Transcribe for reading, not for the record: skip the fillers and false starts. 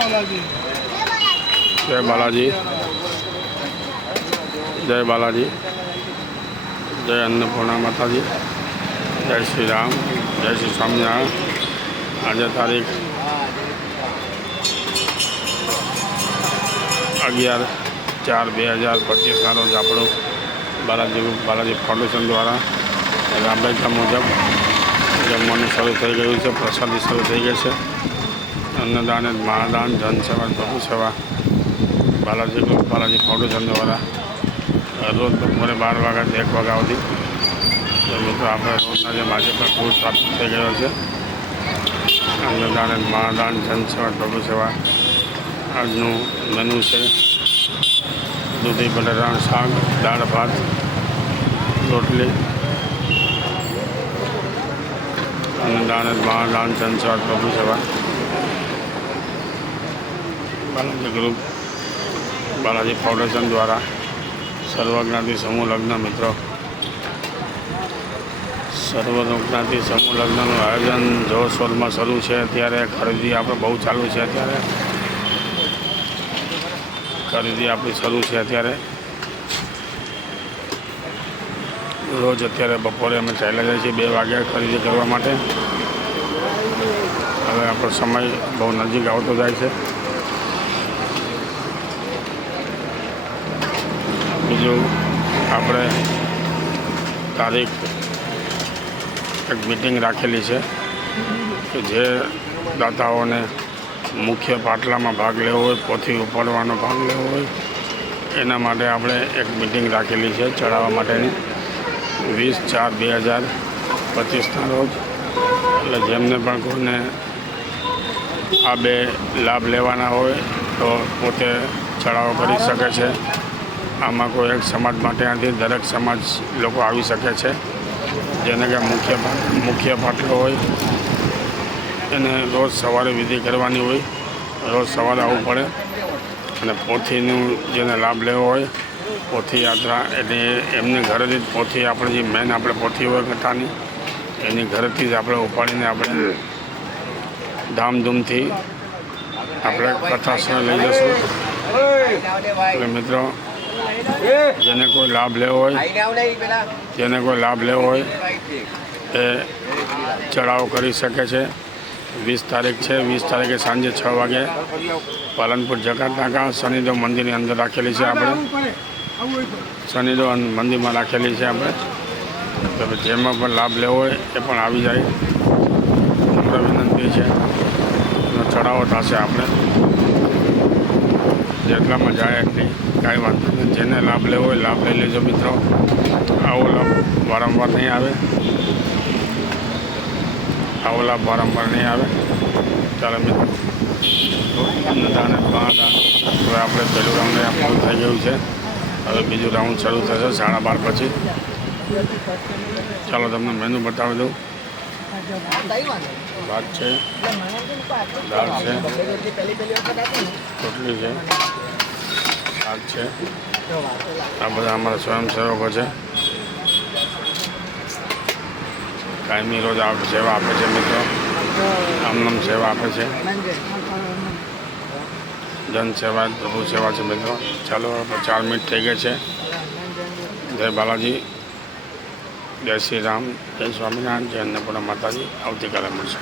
जय बालाजी, जय बालाजी, जय अन्नपूर्णा माता जी, जय श्री राम, जय श्री स्वामीनारायण। आज तारीख 11/4/2025 रोज આપણું બાલાજી ફાઉન્ડેશન દ્વારા રાબેતા મુજબ જમવાનું શરૂ થઈ ગયું છે, પ્રસાદી શરૂ થઈ ગઈ છે। અન્નદાન, મહાદાન, જનસેવા, પ્રભુ સેવા બાલાજી ફાઉન્ડેશન દ્વારા રોજ બપોરે 12 વાગ્યાથી 1 વાગ્યા સુધી તો મિત્રો આપણે રોજના જે આજે પણ ફૂડ પ્રાપ્ત થઈ ગયો છે। અન્નદાન, મહાદાન, જનસેવા, પ્રભુ સેવા આજનું મેનુ છે દૂધી બટાટાનું શાક, દાળ ભાત, રોટલી, અન્નદાન, મહાદાન, જનસેવા, પ્રભુ સેવા બાલાજી ગ્રુપ બાલાજી ફાઉન્ડેશન દ્વારા સર્વજ્ઞાતિ સમૂહ લગ્ન મિત્રો સર્વજ્ઞાતિ સમૂહ લગ્નનું આયોજન જોરશોરમાં શરૂ છે। અત્યારે ખરીદી આપણે બહુ ચાલુ છે। અત્યારે ખરીદી આપણી શરૂ છે। અત્યારે રોજ અત્યારે બપોરે અમે ચાલ્યા જઈએ છીએ 2 વાગ્યા ખરીદી કરવા માટે। હવે આપણો સમય બહુ નજીક આવતો જાય છે। બીજું આપણે તારીખ એક મિટિંગ રાખેલી છે કે જે દાતાઓને મુખ્ય પાટલામાં ભાગ લેવો હોય, પોથી ઉપાડવાનો ભાગ લેવો હોય એના માટે આપણે એક મિટિંગ રાખેલી છે ચડાવવા માટેની 20/4/2025 રોજ। એટલે જેમને પણ કોઈને આ 2 લાભ લેવાના હોય તો પોતે ચડાવો કરી શકે છે। આમાં કોઈ એક સમાજ માટે નથી, દરેક સમાજ લોકો આવી શકે છે। જેને કે મુખ્ય પાટલો હોય એને રોજ સવારે વિધિ કરવાની હોય, રોજ સવારે આવવું પડે। અને પોથીનું જેને લાભ લેવો હોય, પોથી યાત્રા એટલે એમની ઘરેથી જ પોથી આપણે જે મેન આપણે પોથી હોય કથાની એની ઘરેથી જ આપણે ઉપાડીને આપણે ધામધૂમથી આપણે કથા સ્થળે લઈ જશું। એટલે મિત્રો જેને કોઈ લાભ લેવો હોય એ ચડાવો કરી શકે છે। 20 તારીખ છે, 20 તારીખે સાંજે 6 વાગે પાલનપુર જકાતનાકા શનિદેવ મંદિરની અંદર રાખેલી છે। આપણે શનિદેવ મંદિરમાં રાખેલી છે આપણે તો જેમાં પણ લાભ લેવો હોય એ પણ આવી જાય। નમ્ર વિનંતી છે, એનો ચડાવો થશે। આપણે જેટલામાં જાય એટલી કાંઈ વાંધો નહીં। જેને લાભ લેવો હોય લાભ લઈ લેજો મિત્રો। આવો લાભ વારંવાર નહીં આવે, આવો લાભ વારંવાર નહીં આવે। ચાલો મિત્રો અન્નદાન, મહાદાન હવે આપણે પહેલું રાઉન્ડ પૂરું થઈ ગયું છે। હવે બીજું રાઉન્ડ શરૂ થશે 12:30 પછી। ચાલો તમને મેનુ બતાવી દઉં। ભાત છે, દાળ છે, રોટલી છે, શાક છે। આ બધા અમારા સ્વયંસેવકો છે, કાયમી રોજ સેવા આપે છે મિત્રો। આમનામ સેવા આપે છે, જનસેવા, પ્રભુ સેવા છે મિત્રો। ચાલો 4 મિનિટ થઈ ગઈ છે। જય બાલાજી, જય શ્રી રામ, જય સ્વામિનારાયણ, જય અન્નપૂર્ણા માતાજી। આવતીકાલે મળશે।